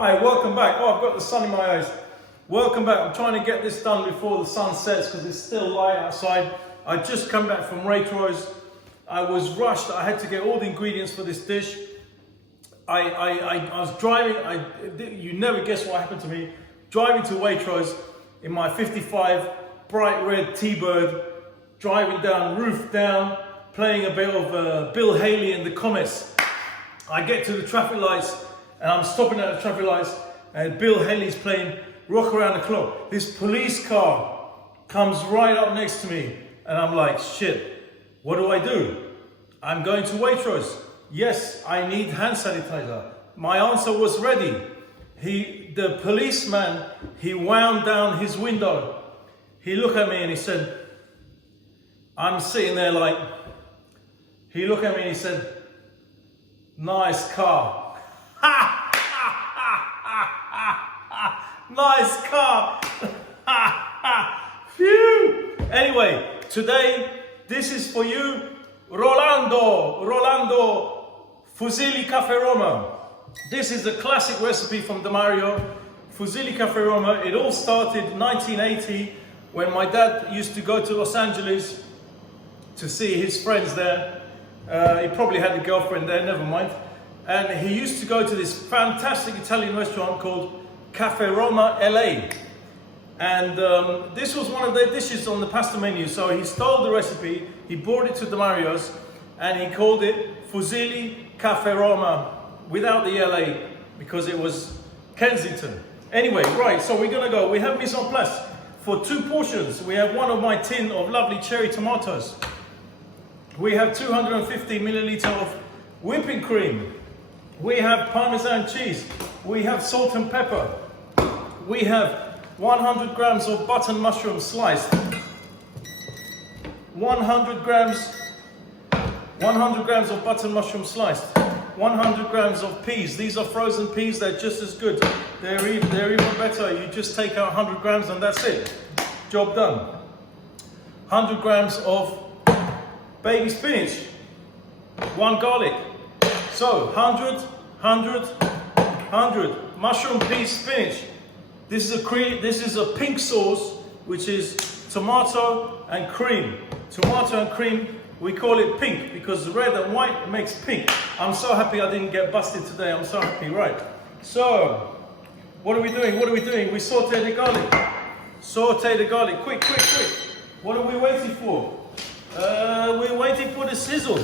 Hi, welcome back. Oh, I've got the sun in my eyes. Welcome back. I'm trying to get this done before the sun sets because it's still light outside. I just come back from Waitrose. I was rushed. I had to get all the ingredients for this dish. I was driving. You never guess what happened to me. Driving to Waitrose in my 55 bright red T-Bird, driving down, roof down, playing a bit of Bill Haley and the Comets. I get to the traffic lights and I'm stopping at the traffic lights and Bill Haley's playing Rock Around the Clock. This police car comes right up next to me and I'm like, shit, what do? I'm going to Waitrose. Yes, I need hand sanitizer. My answer was ready. The policeman, he wound down his window. He looked at me and he said, I'm sitting there like, he looked at me and he said, nice car. Nice car. Phew. Anyway, today, this is for you, Rolando Fusilli Cafe Roma. This is a classic recipe from the Mario. Fusilli Cafe Roma. It all started in 1980 when my dad used to go to Los Angeles to see his friends there. He probably had a girlfriend there, never mind. And he used to go to this fantastic Italian restaurant called Cafe Roma LA. And this was one of their dishes on the pasta menu. So he stole the recipe, he brought it to the Mario's, and he called it Fusilli Cafe Roma without the LA because it was Kensington. Anyway, right, so we're gonna go. We have mise en place for 2 portions. We have one of my tin of lovely cherry tomatoes. We have 250 milliliter of whipping cream. We have Parmesan cheese. We have salt and pepper. We have 100 grams of button mushroom sliced. 100 grams of button mushroom sliced. 100 grams of peas. These are frozen peas. They're just as good. They're even better. You just take out 100 grams and that's it. Job done. 100 grams of baby spinach. 1 garlic. So 100. Mushroom, peas, spinach. This is a pink sauce, which is tomato and cream. Tomato and cream, we call it pink because red and white makes pink. I'm so happy I didn't get busted today. I'm so happy, right? So, what are we doing? We saute the garlic. Saute the garlic, quick. What are we waiting for? We're waiting for the sizzle.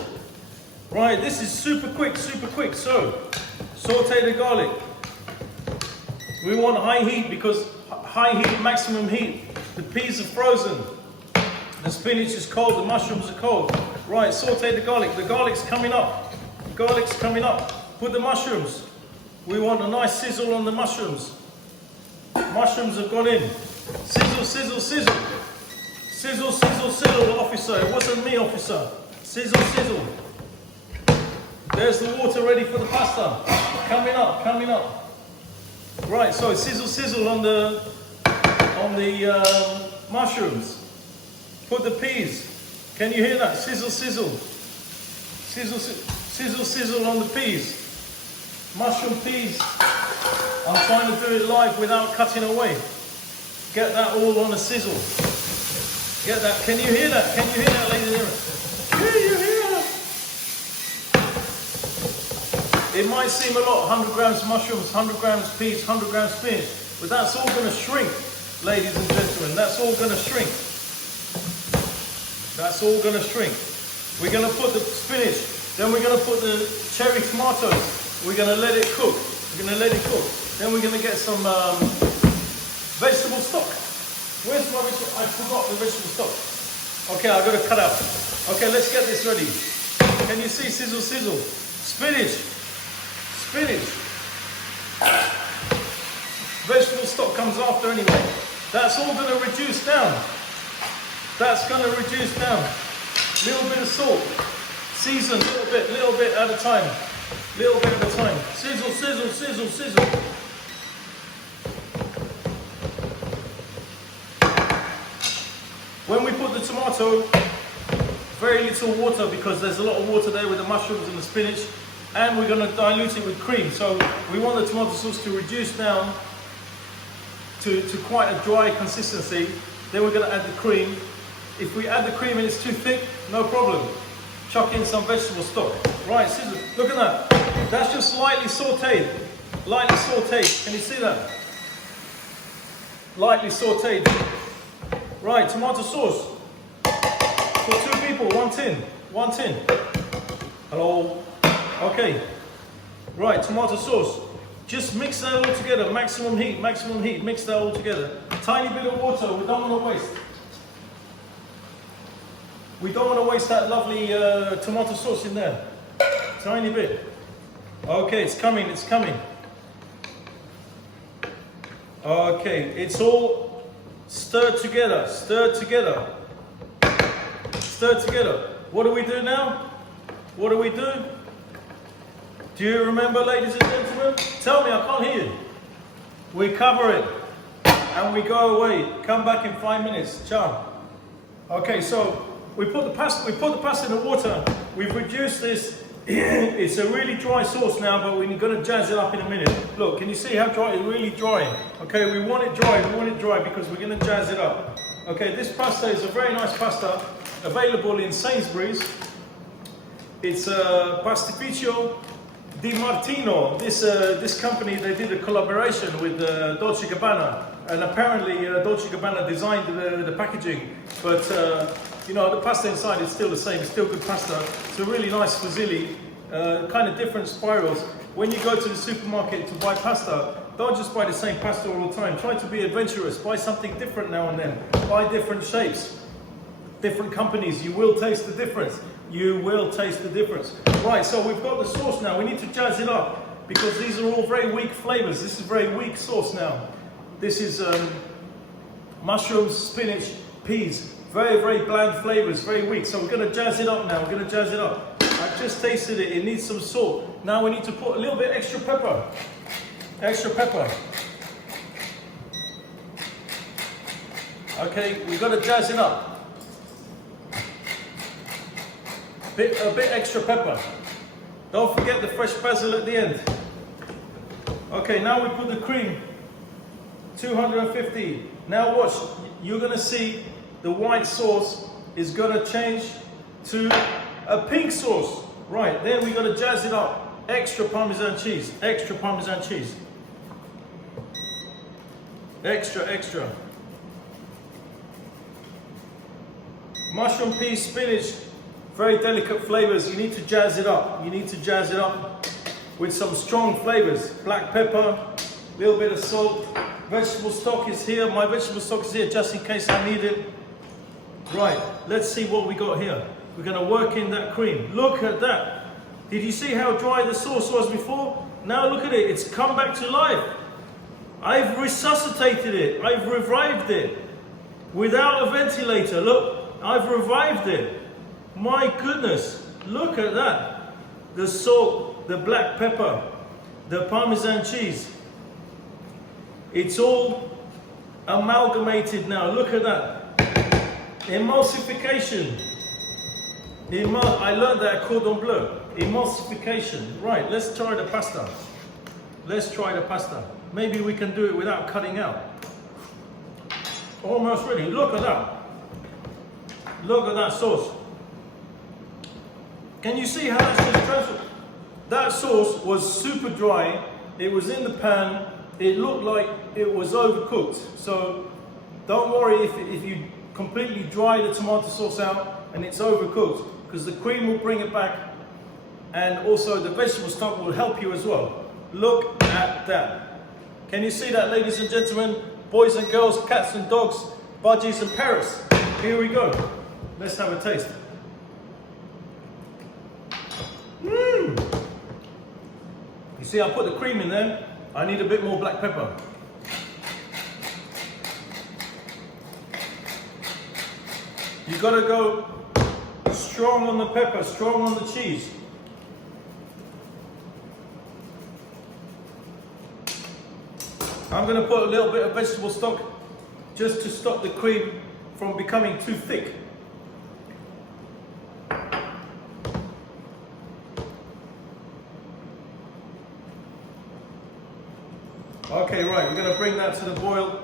Right, this is super quick. So, saute the garlic. We want high heat because high heat, maximum heat. The peas are frozen. The spinach is cold, the mushrooms are cold. Right, saute the garlic. The garlic's coming up. Put the mushrooms. We want a nice sizzle on the mushrooms. Mushrooms have gone in. Sizzle. Sizzle, officer. It wasn't me, officer. Sizzle. There's the water ready for the pasta. Coming up. Right, so sizzle on the mushrooms. Put the peas. Can you hear that? Sizzle. Sizzle on the peas. Mushroom peas. I'm trying to do it live without cutting away. Get that all on a sizzle. Get that. Can you hear that? Ladies and gentlemen? Can you hear that? It might seem a lot, 100 grams mushrooms, 100 grams peas, 100 grams spinach, but that's all going to shrink, ladies and gentlemen. That's all going to shrink. We're going to put the spinach, then we're going to put the cherry tomatoes. We're going to let it cook. Then we're going to get some vegetable stock. Where's my vegetable? I forgot the vegetable stock. Okay, I've got to cut out. Okay, let's get this ready. Can you see? Sizzle. Spinach. Vegetable stock comes after anyway. That's all going to reduce down. Little bit of salt. Season, little bit at a time. Sizzle. When we put the tomato, very little water because there's a lot of water there with the mushrooms and the spinach. and we're going to dilute it with cream. So we want the tomato sauce to reduce down to quite a dry consistency. Then we're going to add the cream. If we add the cream and it's too thick, no problem. Chuck in some vegetable stock. Right, scissors, look at that. That's just lightly sauteed. Lightly sauteed. Can you see that? Lightly sauteed. Right, tomato sauce. For 2 people, 1 tin. 1 tin. Hello. Okay. Right, tomato sauce. Just mix that all together. Maximum heat, maximum heat. Mix that all together. Tiny bit of water. We don't want to waste. We don't want to waste that lovely tomato sauce in there. Tiny bit. Okay, it's coming, it's coming. Okay, it's all stirred together, stirred together. Stirred together. What do we do now? What do we do? Do you remember, ladies and gentlemen? Tell me, I can't hear you. We cover it and we go away. Come back in 5 minutes. Ciao. Okay, so we put the pasta in the water. We've reduced this. It's a really dry sauce now, but we're going to jazz it up in a minute. Look, can you see how dry? It's really dry. Okay, we want it dry. We want it dry because we're going to jazz it up. Okay, this pasta is a very nice pasta, available in Sainsbury's. It's Pastificio Di Martino. This company, they did a collaboration with Dolce & Gabbana, and apparently Dolce & Gabbana designed the packaging, but you know, the pasta inside is still the same. It's still good pasta. It's a really nice fusilli, kind of different spirals. When you go to the supermarket to buy pasta, don't just buy the same pasta all the time. Try to be adventurous. Buy something different now and then. Buy different shapes, different companies. You will taste the difference. You will taste the difference. Right, so we've got the sauce now. We need to jazz it up because these are all very weak flavors. This is very weak sauce now. This is mushrooms, spinach, peas. Very, very bland flavors, very weak. So we're going to jazz it up now. We're going to jazz it up. I've just tasted it. It needs some salt. Now we need to put a little bit extra pepper. Extra pepper. Okay, we've got to jazz it up. A bit extra pepper. Don't forget the fresh basil at the end. Okay, now we put the cream. 250. Now watch. You're going to see the white sauce is going to change to a pink sauce. Right, then we're going to jazz it up. Extra Parmesan cheese. Extra Parmesan cheese. Extra, extra. Mushroom, peas, spinach. Very delicate flavors. You need to jazz it up. You need to jazz it up with some strong flavors. Black pepper, a little bit of salt. Vegetable stock is here. My vegetable stock is here just in case I need it. Right, let's see what we got here. We're going to work in that cream. Look at that. Did you see how dry the sauce was before? Now look at it. It's come back to life. I've resuscitated it. I've revived it. Without a ventilator. Look, I've revived it. My goodness. Look at that. The salt, the black pepper, the Parmesan cheese. It's all amalgamated now. Look at that. Emulsification. I learned that at Cordon Bleu. Emulsification. Right, let's try the pasta. Let's try the pasta. Maybe we can do it without cutting out. Almost ready. Look at that. Look at that sauce. Can you see how that sauce transferred? That sauce was super dry. It was in the pan. It looked like it was overcooked. So don't worry if you completely dry the tomato sauce out and it's overcooked, because the cream will bring it back, and also the vegetable stock will help you as well. Look at that. Can you see that, ladies and gentlemen, boys and girls, cats and dogs, budgies and parrots? Here we go. Let's have a taste. Mmm. You see, I put the cream in there. I need a bit more black pepper. You gotta go strong on the pepper, strong on the cheese. I'm gonna put a little bit of vegetable stock just to stop the cream from becoming too thick. Okay, right, we're gonna bring that to the boil.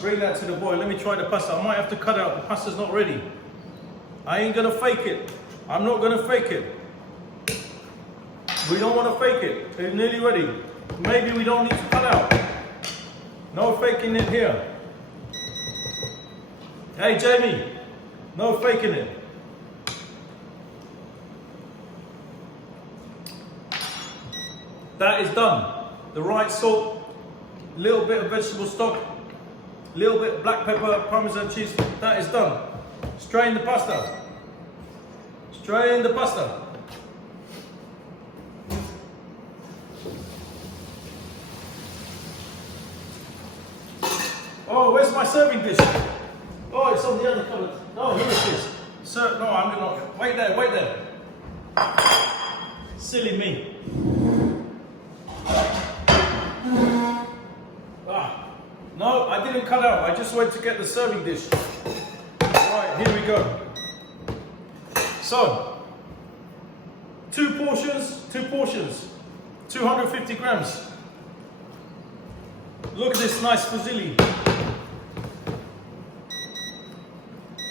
Bring that to the boil. Let me try the pasta. I might have to cut out. The pasta's not ready. I ain't gonna fake it. I'm not gonna fake it. We don't want to fake it. It's nearly ready. Maybe we don't need to cut out. No faking it here. Hey Jamie, no faking it. That is done. The right salt, little bit of vegetable stock, little bit of black pepper, Parmesan cheese. That is done. Strain the pasta. Strain the pasta. Oh, where's my serving dish? Oh, it's on the other cupboard. Oh, here it is. Sir, no, I'm gonna wait there, wait there. Silly me. No, I didn't cut out. I just went to get the serving dish. Right, here we go. So, two portions, 250 grams. Look at this nice fusilli.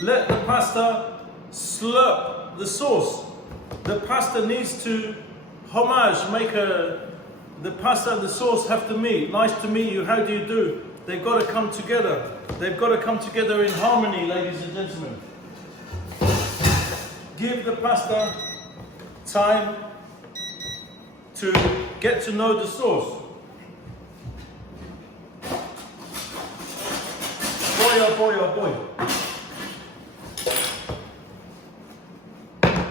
Let the pasta slurp the sauce. The pasta needs to the pasta and the sauce have to meet. Nice to meet you, how do you do? They've got to come together. They've got to come together in harmony, ladies and gentlemen. Give the pasta time to get to know the sauce. Boy, oh boy, oh boy.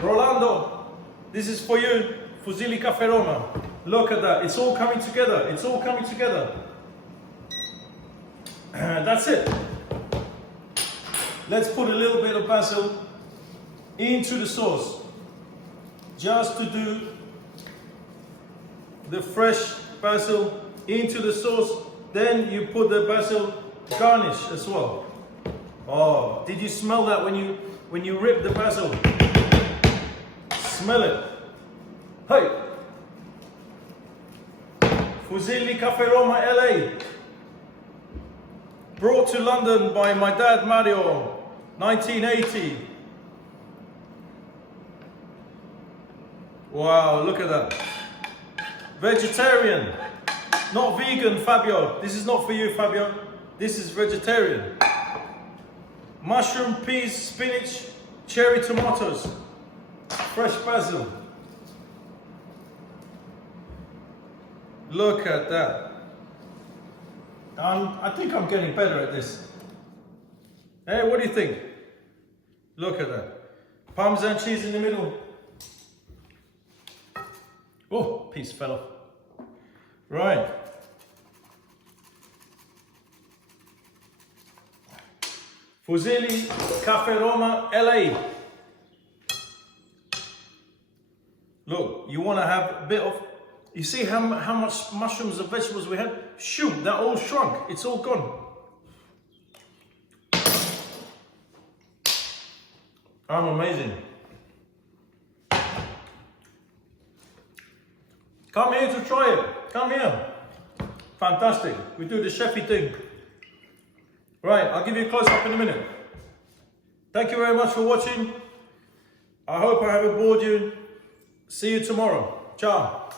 Rolando, this is for you, Fusilli Cafe Roma. Look at that, it's all coming together, it's all coming together. That's it. Let's put a little bit of basil into the sauce. Just to do the fresh basil into the sauce. Then you put the basil garnish as well. Oh, did you smell that when you rip the basil? Smell it. Hey! Fusilli Cafe Roma LA. Brought to London by my dad Mario, 1980. Wow, look at that. Vegetarian, not vegan, Fabio. This is not for you, Fabio. This is vegetarian. Mushroom, peas, spinach, cherry tomatoes, fresh basil. Look at that. I think I'm getting better at this. Hey, what do you think? Look at that. Parmesan cheese in the middle. Oh, piece fell off. Right. Fusilli Cafe Roma LA. Look, you want to have a bit of, you see how much mushrooms and vegetables we had? Shoot, that all shrunk. It's all gone. I'm amazing. Come here to try it. Come here. Fantastic. We do the chefy thing. Right, I'll give you a close up in a minute. Thank you very much for watching. I hope I haven't bored you. See you tomorrow. Ciao.